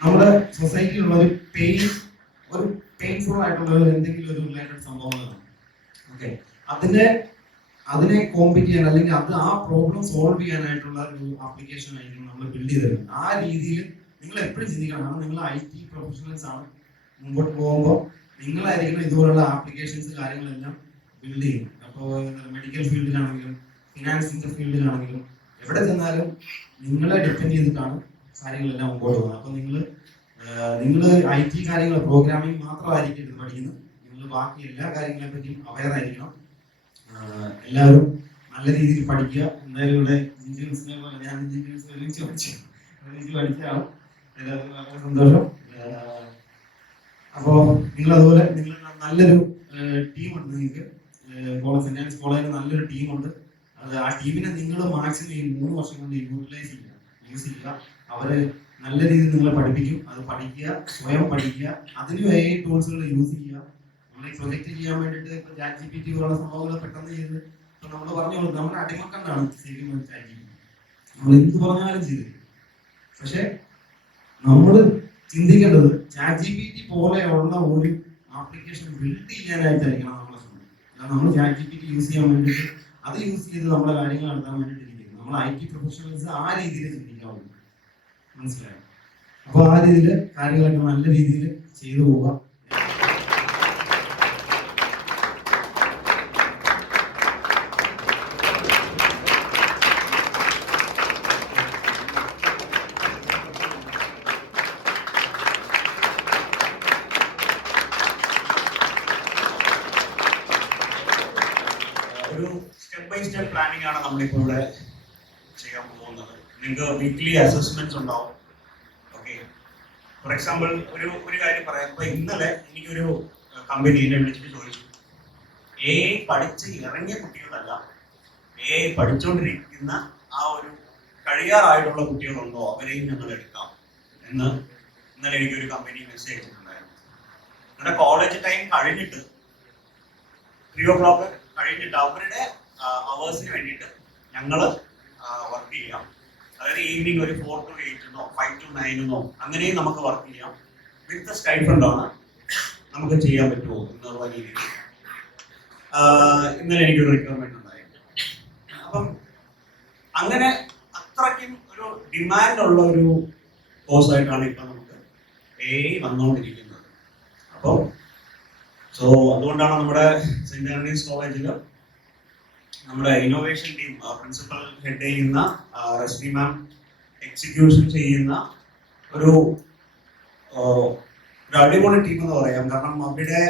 നമ്മുടെ സൊസൈറ്റിയിലുള്ള ഒരു പെയിൻഫുൾ ആയിട്ടുള്ള എന്തെങ്കിലും ഒരു റിലേറ്റഡ് സംഭവങ്ങളാണ്. ഓക്കെ, അതിനെ കോമ്പീറ്റ് ചെയ്യാൻ അല്ലെങ്കിൽ ആ പ്രോബ്ലം സോൾവ് ചെയ്യാനായിട്ടുള്ള ഒരു ആപ്ലിക്കേഷൻ ആയിരിക്കും നമ്മൾ ബിൽഡ് ചെയ്തിരുന്നത്. ആ രീതിയിൽ നിങ്ങൾ എപ്പോഴും ചിന്തിക്കണം. കാരണം നിങ്ങൾ IT പ്രൊഫഷണൽസ് ആണ്. മുമ്പോട്ട് പോകുമ്പോൾ നിങ്ങളായിരിക്കണം ഇതുപോലുള്ള ആപ്ലിക്കേഷൻസ് കാര്യങ്ങളെല്ലാം ബിൽഡ് ചെയ്യും. അപ്പോൾ മെഡിക്കൽ ഫീൽഡിലാണെങ്കിലും ഫിനാൻസിന്റെ ഫീൽഡിലാണെങ്കിലും എവിടെ ചെന്നാലും നിങ്ങളെ ഡിപ്പെൻഡ് ചെയ്തിട്ടാണ് കാര്യങ്ങളെല്ലാം മുമ്പോട്ട് പോകുന്നത്. അപ്പോൾ നിങ്ങൾ IT കാര്യങ്ങൾ പ്രോഗ്രാമിംഗ് മാത്രമായിരിക്കും ഇത് പഠിക്കുന്നത്. നിങ്ങൾ ബാക്കി എല്ലാ കാര്യങ്ങളെ പറ്റിയും അവയർ ആയിരിക്കണം. എല്ലാവരും നല്ല രീതിയിൽ പഠിക്കുക. എന്തായാലും ഇവിടെ എഞ്ചിനീയർസിനെ പോലെ ഞാൻ എഞ്ചിനീയർസ് പഠിച്ചതാണ്. വളരെ സന്തോഷം. അപ്പോൾ നിങ്ങൾ അതുപോലെ നിങ്ങൾ നല്ലൊരു ടീമുണ്ട്. നിങ്ങൾക്ക് ഫിനാൻസ് കോളേജിൽ നല്ലൊരു ടീമുണ്ട്. ആ ടീമിനെ നിങ്ങൾ മാക്സിമം ഈ 3 വർഷം കൊണ്ട് യൂസ് ചെയ്യുക. അവര് നല്ല രീതിയിൽ നിങ്ങളെ പഠിപ്പിക്കും. അത് പഠിക്കുക, സ്വയം പഠിക്കുക, അതിന് ടൂൾസുകൾ യൂസ് ചെയ്യുക. നമ്മൾ ഈ പ്രൊജക്ട് ചെയ്യാൻ വേണ്ടിയിട്ട് ഇപ്പൊ ChatGPT പോലുള്ള സംഭവങ്ങൾ പെട്ടെന്ന് ചെയ്ത് ഇപ്പൊ നമ്മൾ പറഞ്ഞു കൊടുക്കും. നമ്മുടെ അടിമക്കണ്ടാണ് ശരിക്കും ChatGPT. നമ്മൾ എന്ത് പറഞ്ഞാലും ചെയ്ത്. പക്ഷെ നമ്മൾ ചിന്തിക്കേണ്ടത് ChatGPT പോലെയുള്ള ഒരു ആപ്ലിക്കേഷൻ ബിൽഡ് ചെയ്യാനായിട്ടായിരിക്കണം നമ്മളെ ശ്രമിക്കുന്നത്. നമ്മൾ ChatGPT യൂസ് ചെയ്യാൻ വേണ്ടിയിട്ട് അത് യൂസ് ചെയ്ത് നമ്മുടെ കാര്യങ്ങൾ നടത്താൻ വേണ്ടിയിട്ട് ഇരിക്കുന്നത്. നമ്മൾ IT പ്രൊഫഷണൽസ് ആ രീതിയിൽ ചിന്തിക്കാവുള്ളൂ. മനസ്സിലായോ? അപ്പോൾ ആ രീതിയിൽ കാര്യങ്ങളൊക്കെ നല്ല രീതിയിൽ ചെയ്തു പോവുക. ഒരു സ്റ്റെപ്പ് ബൈ സ്റ്റെപ്പ് പ്ലാനിംഗ് ആണ് നമ്മളിപ്പോൾ ഇവിടെ ചെയ്യാൻ പോകുന്നത്. നിങ്ങൾക്ക് വീക്ക്ലി അസസ്മെന്റ്സ് ഉണ്ടാവും. ഓക്കെ, ഫോർ എക്സാമ്പിൾ ഒരു കാര്യം പറയാം. ഇപ്പൊ ഇന്നലെ എനിക്കൊരു കമ്പനി എന്നെ വിളിച്ചിട്ട് ചോദിച്ചു, പഠിച്ച് ഇറങ്ങിയ കുട്ടികളല്ല, പഠിച്ചുകൊണ്ടിരിക്കുന്ന ആ ഒരു കഴിയാറായിട്ടുള്ള കുട്ടികളുണ്ടോ, അവരെയും ഞങ്ങൾ എടുക്കാം എന്ന് ഇന്നലെ എനിക്കൊരു കമ്പനി മെസ്സേജ് അയച്ചിട്ടുണ്ടായിരുന്നു. നിങ്ങളുടെ കോളേജ് ടൈം കഴിഞ്ഞിട്ട് 3 o'clock കഴിഞ്ഞിട്ട് അവരുടെ അവേഴ്സിന് വേണ്ടിയിട്ട് ഞങ്ങൾ വർക്ക് ചെയ്യാം. അതായത് ഈവനിങ് ഒരു 4 to 8 5 to 9 അങ്ങനെയും നമുക്ക് വർക്ക് ചെയ്യാം. വിത്ത് സ്റ്റൈഫണ്ട് ആണ് നമുക്ക് ചെയ്യാൻ പറ്റുമോ എന്നുള്ള രീതിയിൽ ഇന്നലെ എനിക്കൊരു റിക്വയർമെന്റ് ഉണ്ടായിരുന്നു. അപ്പം അങ്ങനെ അത്രയ്ക്കും ഒരു ഡിമാൻഡുള്ള ഒരു കോഴ്സായിട്ടാണ് ഇപ്പം നമുക്ക് വന്നുകൊണ്ടിരിക്കുന്നത്. അപ്പോൾ അതുകൊണ്ടാണ് നമ്മുടെ സെന്റ് ആന്റണീസ് കോളേജിൽ നമ്മുടെ ഇന്നോവേഷൻ ടീം പ്രിൻസിപ്പൽ ഹെഡ് ചെയ്യുന്ന റസ്മി മാം എക്സിക്യൂഷൻ ചെയ്യുന്ന ഒരു അടിപൊളി ടീം എന്ന് പറയാം. കാരണം അവരുടെ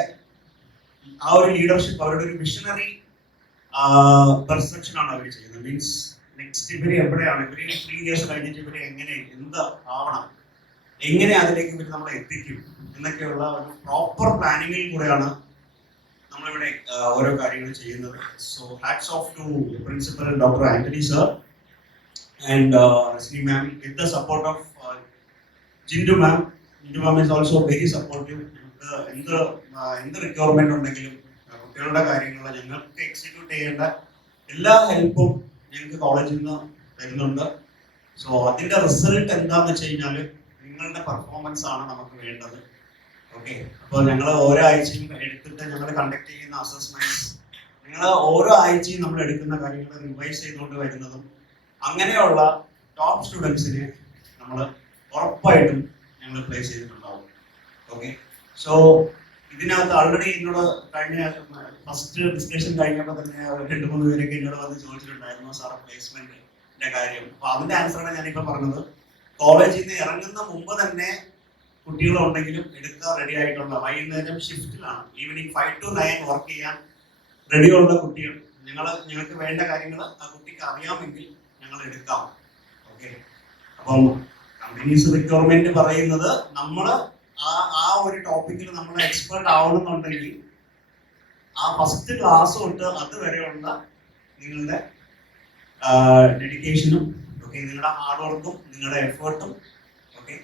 ആ ഒരു ലീഡർഷിപ്പ്, അവരുടെ ഒരു വിഷണറി പെർസെപ്ഷൻ ആണ് അവർ ചെയ്യുന്നത്. മീൻസ് നെക്സ്റ്റ് ഇവര് എവിടെയാണ്, ഇവര് 3 years കഴിഞ്ഞിട്ട് ഇവര് എന്ത് ആവണം, എങ്ങനെ അതിലേക്ക് ഇവർ നമ്മളെ എത്തിക്കും എന്നൊക്കെയുള്ള ഒരു പ്രോപ്പർ പ്ലാനിങ്ങിൽ കൂടെയാണ് നമ്മളിവിടെ ഓരോ കാര്യങ്ങൾ ചെയ്യുന്നത്. So hats off to principal doctor Antony sir and Rasmi ma'am with the support of Jindu ma'am. Jindu ma'am is also very supportive. എന്ത് റിക്വയർമെന്റ് ഉണ്ടെങ്കിലും കുട്ടികളുടെ കാര്യങ്ങൾ ഞങ്ങൾക്ക് എക്സിക്യൂട്ട് ചെയ്യേണ്ട എല്ലാ ഹെൽപ്പും ഞങ്ങൾക്ക് കോളേജിൽ നിന്ന് തരുന്നുണ്ട്. സോ അതിന്റെ റിസൾട്ട് എന്താന്ന് വെച്ച് കഴിഞ്ഞാൽ നിങ്ങളുടെ പെർഫോമൻസ് ആണ് നമുക്ക് വേണ്ടത്. ഓക്കെ, അപ്പോൾ ഞങ്ങൾ ഓരോ ആഴ്ചയും എടുത്തിട്ട് ഞങ്ങൾ കണ്ടക്ട് ചെയ്യുന്ന അസസ്മെന്റ്സ്, നിങ്ങൾ ഓരോ ആഴ്ചയും നമ്മൾ എടുക്കുന്ന കാര്യങ്ങൾ റിവൈസ് ചെയ്തുകൊണ്ട് വരുന്നതും അങ്ങനെയുള്ള ടോപ്പ് സ്റ്റുഡൻസിനെ നമ്മൾ ഉറപ്പായിട്ടും ഞങ്ങൾ പ്ലേസ് ചെയ്തിട്ടുണ്ടാവും. ഓക്കെ, സോ ഇതിനകത്ത് ആൾറെഡി എന്നോട് കഴിഞ്ഞ ഫസ്റ്റ് ഡിസ്കഷൻ കഴിഞ്ഞപ്പോൾ തന്നെ 2-3 പേരൊക്കെ എന്നോട് വന്ന് ചോദിച്ചിട്ടുണ്ടായിരുന്നു, സാർ പ്ലേസ്മെന്റിന്റെ കാര്യം. അപ്പൊ അതിന്റെ ആൻസറാണ് ഞാനിപ്പോ പറഞ്ഞത്. കോളേജിൽ നിന്ന് ഇറങ്ങുന്ന മുമ്പ് തന്നെ കുട്ടികളുണ്ടെങ്കിലും എടുക്കാൻ റെഡി ആയിട്ടുള്ള, വൈകുന്നേരം ഷിഫ്റ്റിലാണ്, ഈവനിങ് 5 to 9 വർക്ക് ചെയ്യാൻ റെഡിയുള്ള കുട്ടികൾ, ഞങ്ങൾക്ക് വേണ്ട കാര്യങ്ങൾ ആ കുട്ടിക്ക് അറിയാമെങ്കിൽ ഞങ്ങൾ എടുക്കാം. ഓക്കെ, അപ്പം കമ്പനീസ് റിക്വയർമെന്റ് പറയുന്നത് നമ്മൾ ആ ഒരു ടോപ്പിക്കിൽ നമ്മൾ എക്സ്പേർട്ട് ആവണമെന്നുണ്ടെങ്കിൽ ആ ഫസ്റ്റ് ക്ലാസ് തൊട്ട് അതുവരെയുള്ള നിങ്ങളുടെ ഡെഡിക്കേഷനും, ഓക്കെ, നിങ്ങളുടെ ഹാർഡ് വർക്കും നിങ്ങളുടെ എഫേർട്ടും, ഓക്കെ,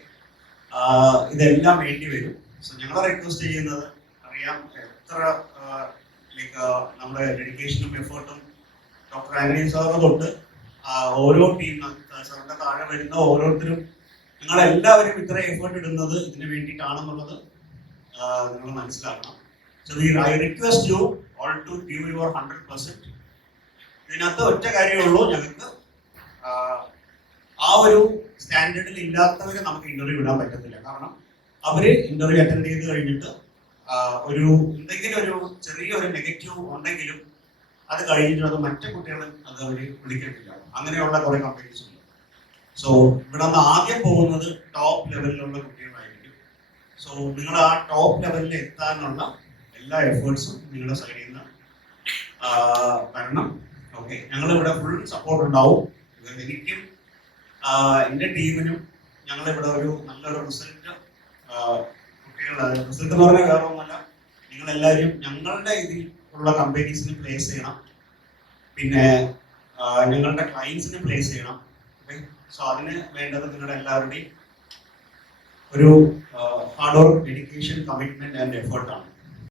ഇതെല്ലാം വേണ്ടി വരും. സോ ഞങ്ങൾ റിക്വസ്റ്റ് ചെയ്യുന്നത്, അറിയാം എത്ര നമ്മുടെ ഡെഡിക്കേഷനും എഫേർട്ടും ഡോക്ടർ ആന്റണി സാറ് തൊട്ട് ഓരോ ടീം സാറിന്റെ താഴെ വരുന്ന ഓരോരുത്തരും നിങ്ങൾ എല്ലാവരും ഇത്ര എഫേർട്ട് ഇടുന്നത് ഇതിന് വേണ്ടിയിട്ടാണെന്നുള്ളത് നിങ്ങൾ മനസ്സിലാക്കണം. So I request you all to give your 100%. ഇതിനകത്ത് ഒറ്റ കാര്യമേ ഉള്ളൂ, ഞങ്ങൾക്ക് ആ ഒരു സ്റ്റാൻഡേർഡിൽ ഇല്ലാത്തവരെ നമുക്ക് ഇന്റർവ്യൂ ഇടാൻ പറ്റത്തില്ല. കാരണം അവര് ഇന്റർവ്യൂ അറ്റൻഡ് ചെയ്ത് കഴിഞ്ഞിട്ട് ഒരു എന്തെങ്കിലും ഒരു ചെറിയൊരു നെഗറ്റീവ് ഉണ്ടെങ്കിലും അത് കഴിഞ്ഞിട്ട് അത് മറ്റു കുട്ടികൾ അത് അവർ വിളിക്കത്തില്ല. അങ്ങനെയുള്ള കുറെ കമ്പനീസ് ഉണ്ട്. സോ ഇവിടെ നിന്ന് ആദ്യം പോകുന്നത് ടോപ്പ് ലെവലിലുള്ള കുട്ടികളായിരിക്കും. സോ നിങ്ങൾ ആ ടോപ്പ് ലെവലിൽ എത്താനുള്ള എല്ലാ എഫേർട്സും നിങ്ങളുടെ സൈഡിൽ നിന്ന് വരണം. ഓക്കെ, ഞങ്ങൾ ഇവിടെ ഫുൾ സപ്പോർട്ട് ഉണ്ടാവും. എനിക്കും എൻ്റെ ടീമിനും ഞങ്ങളിവിടെ ഒരു നല്ലൊരു റിസൾട്ട് കുട്ടികളുടെ റിസൾട്ട് എന്ന് പറഞ്ഞാൽ വേറെ ഒന്നുമല്ല, നിങ്ങളെല്ലാവരും ഞങ്ങളുടെ ഇതിൽ ഉള്ള കമ്പനീസിന് പ്ലേസ് ചെയ്യണം, പിന്നെ ഞങ്ങളുടെ ക്ലയൻസിന് പ്ലേസ് ചെയ്യണം. സോ അതിന് വേണ്ടത് നിങ്ങളുടെ എല്ലാവരുടെയും ഒരു hard work, dedication, commitment and എഫേർട്ടാണ്.